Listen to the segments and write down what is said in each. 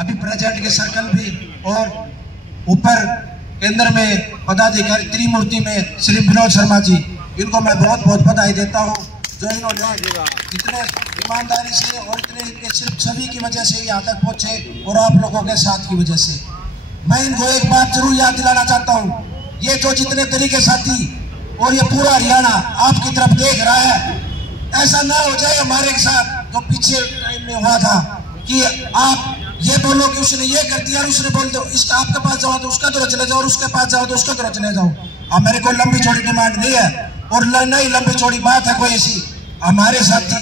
अभी प्रेसिडेंट के सर्कल भी और ऊपर केंद्र में पदाधिकारी त्रिमूर्ति में श्री विनोद शर्मा जी, इनको मैं बहुत बहुत बधाई देता हूँ जो इन्होंने इतने ईमानदारी से और इतने सिर्फ छवि की वजह से यहाँ तक पहुँचे और आप लोगों के साथ की वजह से। मैं इनको एक बात जरूर याद दिलाना चाहता हूँ, ये जो जितने तरीके साथी और ये पूरा हरियाणा आपकी तरफ देख रहा है, ऐसा ना हो जाए हमारे साथ जो पीछे टाइम में हुआ था कि आप ये बोलो कि उसने ये कर दिया, उसने बोल दो इसका आपके पास जाओ तो उसका तरह चले जाओ और उसके पास जाओ तो उसका तरह चले जाओ। अब मेरे को लंबी चौड़ी डिमांड नहीं है और नहीं लंबी चौड़ी बात है कोई ऐसी। हमारे साथी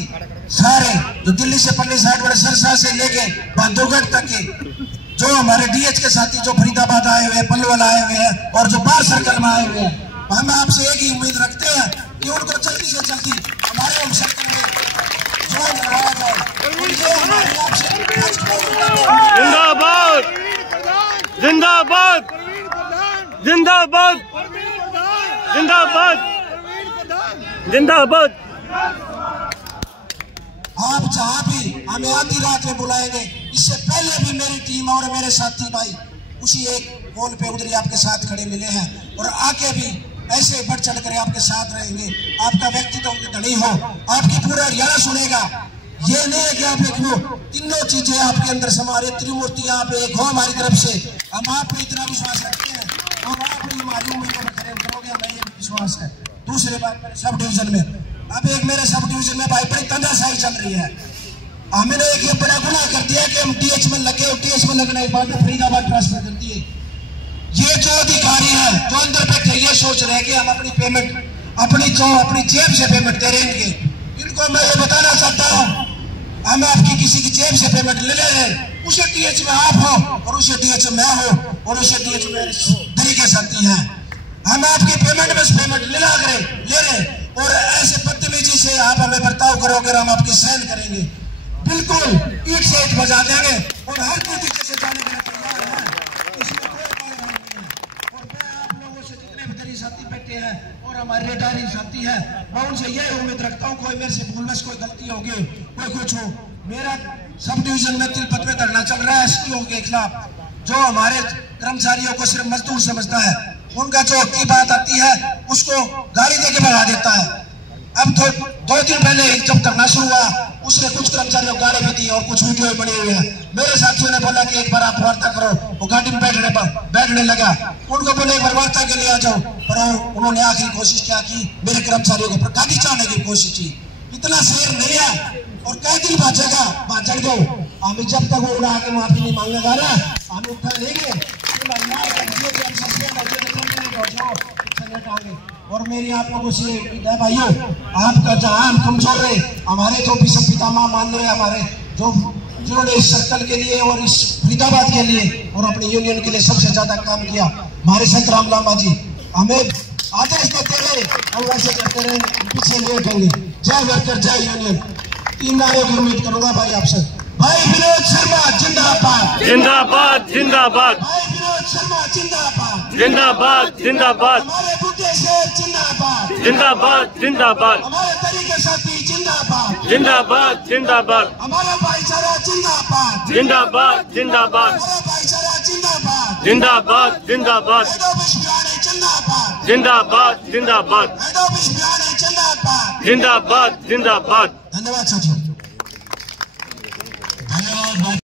सारे जो दिल्ली से पल्ली साइड वाले सरसा से लेके बांधवगढ़ तक के जो हमारे डीएच के साथी जो फरीदाबाद आए हुए हैं, पलवल आए हुए हैं और जो बार सर्कल में आए हुए हैं, हम आपसे एक ही उम्मीद रखते हैं कि उनको जल्दी से जल्दी हमारे होम सर्कल में ज्वाइन करवाया जाए। जिंदाबाद जिंदाबाद जिंदाबाद जिंदाबाद जिंदाबाद। आप जहाँ भी हमें आधी रात में बुलाएंगे, इससे पहले भी मेरी टीम और मेरे साथी भाई उसी एक कॉल पे उधर आपके साथ खड़े मिले हैं और आगे भी ऐसे बढ़ चढ़ कर आपके साथ रहेंगे। आपका व्यक्तित्व धनी हो, आपकी पूरा हरियाणा सुनेगा। ये नहीं है कि आप एक लो, तीनों चीजें आपके अंदर समा रही, त्रिमूर्ति आप एक हो हमारी तरफ से। हम आप पे इतना विश्वास रखते हैं और आप भी हमारी उम्मीद को करोगे, हमें ये विश्वास है। दूसरी बात मेरे सब डिवीजन में, अब एक मेरे सब डिवीजन में भाई बड़ी तनाशाही चल रही है। हमने एक ये बड़ा गुनाह कर दिया कि हम टीएच में लगे और टीएच में लगने के बाद फरीदाबाद ट्रांसफर कर दिए। ये जो अधिकारी है जो अंदर बैठे ये सोच रहे हैं कि हम अपनी पेमेंट अपनी जेब से पेमेंट दे रहे हैं। इनको मैं ये बताना चाहता हूँ, हम आपकी किसी की जेब से पेमेंट ले रहे हैं, उसे टीएच में आप हो और उसे टीएच में मैं हो और उसे टीएच में तरीके साथी हैं। हम आपकी पेमेंट में पेमेंट ले रहे और ऐसे बदतमीजी से आप हमें बर्ताव करोगे, हम आपकी सहन करेंगे, बिल्कुल ईट से ईट बजा देंगे और हर तरीके से जाने के लिए तैयार है। इसमें कोई बात नहीं है। और मैं आप लोगों से जितने भी दरी साथी बैठे हैं और हमारे रेडारी साथी हैं, मैं उनसे यही उम्मीद रखता हूँ कोई मेरे से भूलवश कोई गलती होगी, कोई कुछ हो। मेरा सब डिवीजन में तिलपत में धरना चल रहा है एसटीओ के खिलाफ, जो हमारे कर्मचारियों को सिर्फ मजदूर समझता है, उनका जो की बात आती है उसको गाली देके भगा देता है। अब तो 2 दिन पहले जब धरना शुरू हुआ उसने कुछ कर्मचारियों को गाली भी दी और कुछ वीडियो बने हुए हैं। मेरे साथियों ने बोला कि एक बार आप वार्ता करो, वो गाड़ी में बैठने लगा। उनको बोले एक बार वार्ता के लिए आ जाओ, पर उन्होंने आखिरी कोशिश क्या की, मेरे कर्मचारियों को गाड़ी चढ़ाने की कोशिश की। इतना शेर नहीं है और कई दिन भाजेगा, भाजड़ दो। हमें जब तक वो उड़ा के माफी नहीं मांगेगा ना, हम उठा लेंगे। और मेरी आप लोगों से भाइयों, आपका जहां हम कमजोर रहे, हमारे जो पितामह मान लो, हमारे जो जिन्होंने इस सर्कल के लिए और इस फरीदाबाद के लिए और अपनी यूनियन के लिए सबसे ज्यादा काम किया, हमारे संत राम लांबा जी हमें आदेश देते रहे, हम वैसे करते रहे, पीछे नहीं हटेंगे। जय वर्कर जय यूनियन। 3 नारे की उम्मीद करूंगा भाई आपसे। भाई विनोद शर्मा जिंदाबाद जिंदाबाद जिंदाबाद। भाई विनोद शर्मा जिंदाबाद जिंदाबाद जिंदाबाद। हमारे बूटे से जिंदाबाद जिंदाबाद जिंदाबाद। हमारे तरीके साथी जिंदाबाद जिंदाबाद जिंदाबाद। हमारा भाईचारा जिंदाबाद जिंदाबाद जिंदाबाद। हमारा भाईचारा जिंदाबाद जिंदाबाद जिंदाबाद। जिंदाबाद जिंदाबाद जिंदाबाद। जिंदाबाद जिंदाबाद जिंदाबाद। धन्यवाद साथियों।